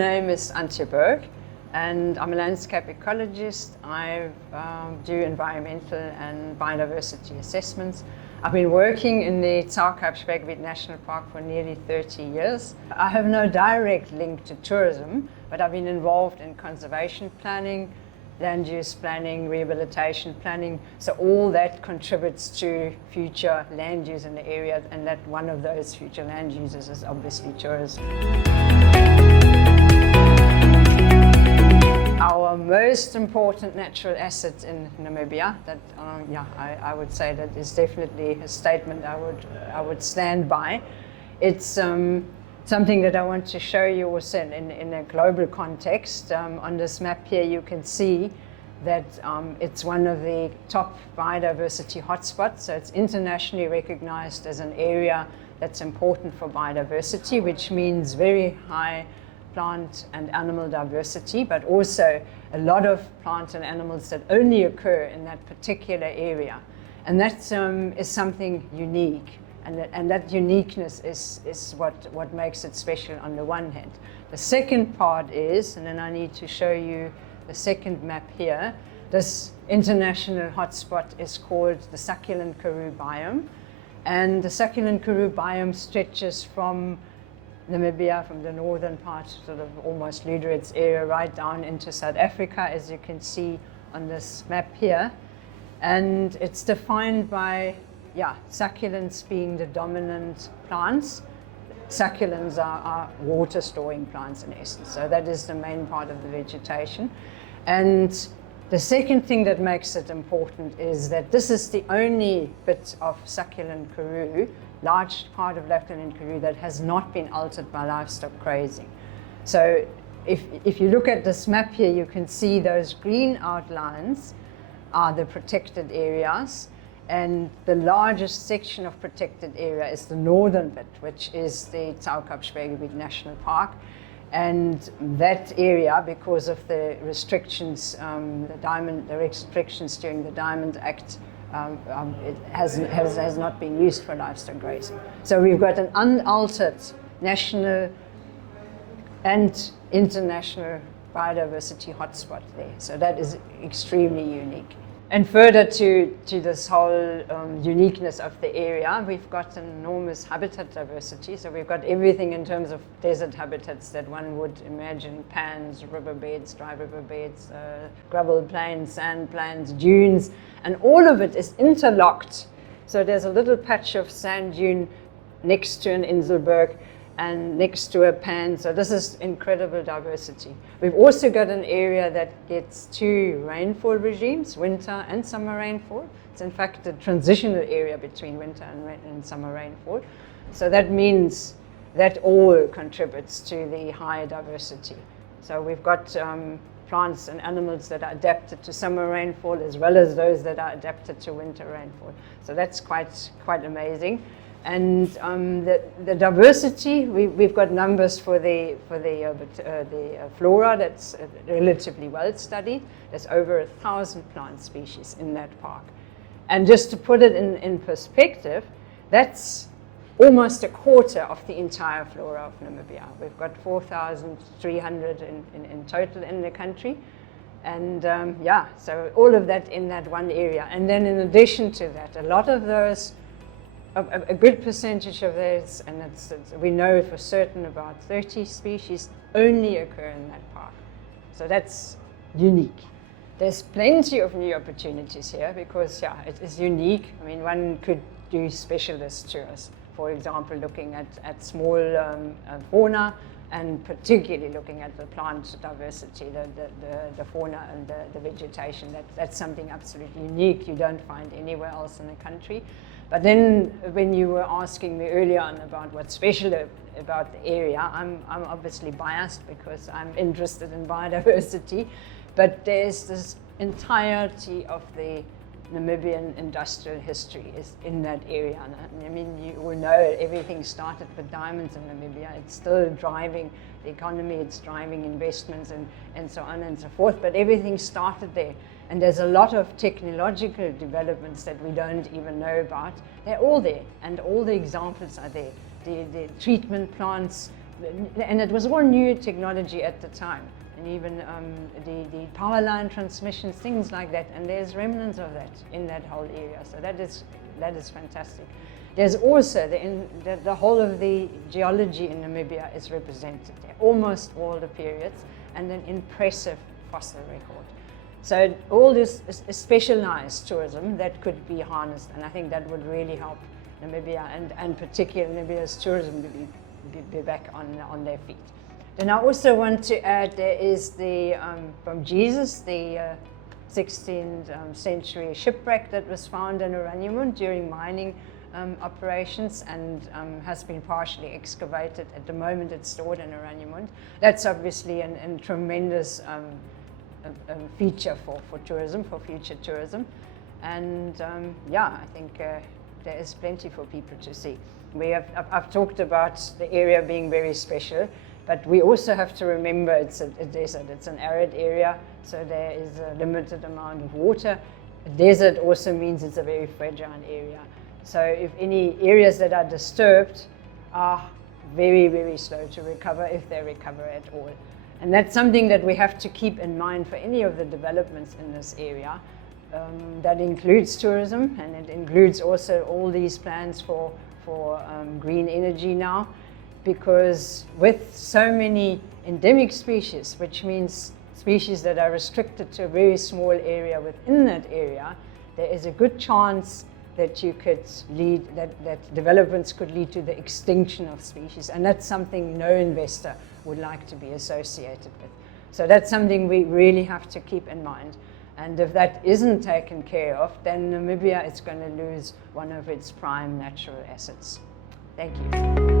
name is Antje Burke, and I'm a landscape ecologist. I do environmental and biodiversity assessments. I've been working in the Sperrgebiet National Park for nearly 30 years. I have no direct link to tourism, but I've been involved in conservation planning, land use planning, rehabilitation planning. So all that contributes to future land use in the area, and that one of those future land uses is obviously tourism. Our most important natural asset in Namibia, that I would say that is definitely a statement I would stand by. It's something that I want to show you also in a global context. On this map here you can see that it's one of the top biodiversity hotspots, so it's internationally recognized as an area that's important for biodiversity, which means very high plant and animal diversity, but also a lot of plant and animals that only occur in that particular area. And that is something unique, and that uniqueness is what makes it special on the one hand. The second part is, and then I need to show you the second map here, this international hotspot is called the succulent Karoo biome, and the succulent Karoo biome stretches from Namibia, from the northern part, sort of almost Lüderitz area, right down into South Africa, as you can see on this map here. And it's defined by, succulents being the dominant plants. Succulents are water storing plants in essence, so that is the main part of the vegetation. And the second thing that makes it important is that this is the only bit of succulent Karoo, large part of succulent Karoo, that has not been altered by livestock grazing. So if you look at this map here, you can see those green outlines are the protected areas, and the largest section of protected area is the northern bit, which is the Sperrgebiet National Park. And that area, because of the restrictions, the restrictions during the Diamond Act, it has not been used for livestock grazing. So we've got an unaltered national and international biodiversity hotspot there. So that is extremely unique. And further to this whole uniqueness of the area, we've got an enormous habitat diversity. So we've got everything in terms of desert habitats that one would imagine: pans, riverbeds, dry riverbeds, gravel plains, sand plains, dunes, and all of it is interlocked. So there's a little patch of sand dune next to an Inselberg and next to a pan. So this is incredible diversity. We've also got an area that gets two rainfall regimes, winter and summer rainfall. It's in fact a transitional area between winter and summer rainfall. So that means that all contributes to the high diversity. So we've got plants and animals that are adapted to summer rainfall as well as those that are adapted to winter rainfall. So that's quite amazing. And the diversity, we've got numbers for the flora that's relatively well studied. There's over 1,000 plant species in that park. And just to put it in perspective, that's almost a quarter of the entire flora of Namibia. We've got 4,300 in total in the country. And so all of that in that one area. And then in addition to that, a lot of those, a good percentage of those, and we know for certain about 30 species only occur in that park. So that's unique. There's plenty of new opportunities here because, it is unique. I mean, one could do specialist tours, for example, looking at small fauna, and particularly looking at the plant diversity, the fauna and the vegetation. That's something absolutely unique you don't find anywhere else in the country. But then when you were asking me earlier on about what's special about the area, I'm obviously biased because I'm interested in biodiversity, but there's this entirety of the Namibian industrial history is in that area. I mean, you all know everything started with diamonds in Namibia. It's still driving the economy, it's driving investments and so on and so forth, but everything started there. And there's a lot of technological developments that we don't even know about. They're all there, and all the examples are there. The treatment plants, and it was all new technology at the time. And even the power line transmissions, things like that. And there's remnants of that in that whole area. So that is fantastic. There's also the whole of the geology in Namibia is represented there, almost all the periods, and an impressive fossil record. So all this is specialized tourism that could be harnessed, and I think that would really help Namibia and particularly Namibia's tourism to be back on their feet. Then I also want to add there is the from Jesus, the 16th century shipwreck that was found in Oranienburg during mining operations and has been partially excavated. At the moment it's stored in Oranienburg. That's obviously a tremendous feature for tourism, for future tourism. And yeah, I think there is plenty for people to see. I've talked about the area being very special, but we also have to remember it's a desert. It's an arid area, so there is a limited amount of water. A desert also means it's a very fragile area. So if any areas that are disturbed are very, very slow to recover, if they recover at all. And that's something that we have to keep in mind for any of the developments in this area. That includes tourism, and it includes also all these plans for green energy now, because with so many endemic species, which means species that are restricted to a very small area within that area, there is a good chance that you could lead, that developments could lead to the extinction of species, and that's something no investor would like to be associated with. So that's something we really have to keep in mind. And if that isn't taken care of, then Namibia is going to lose one of its prime natural assets. Thank you.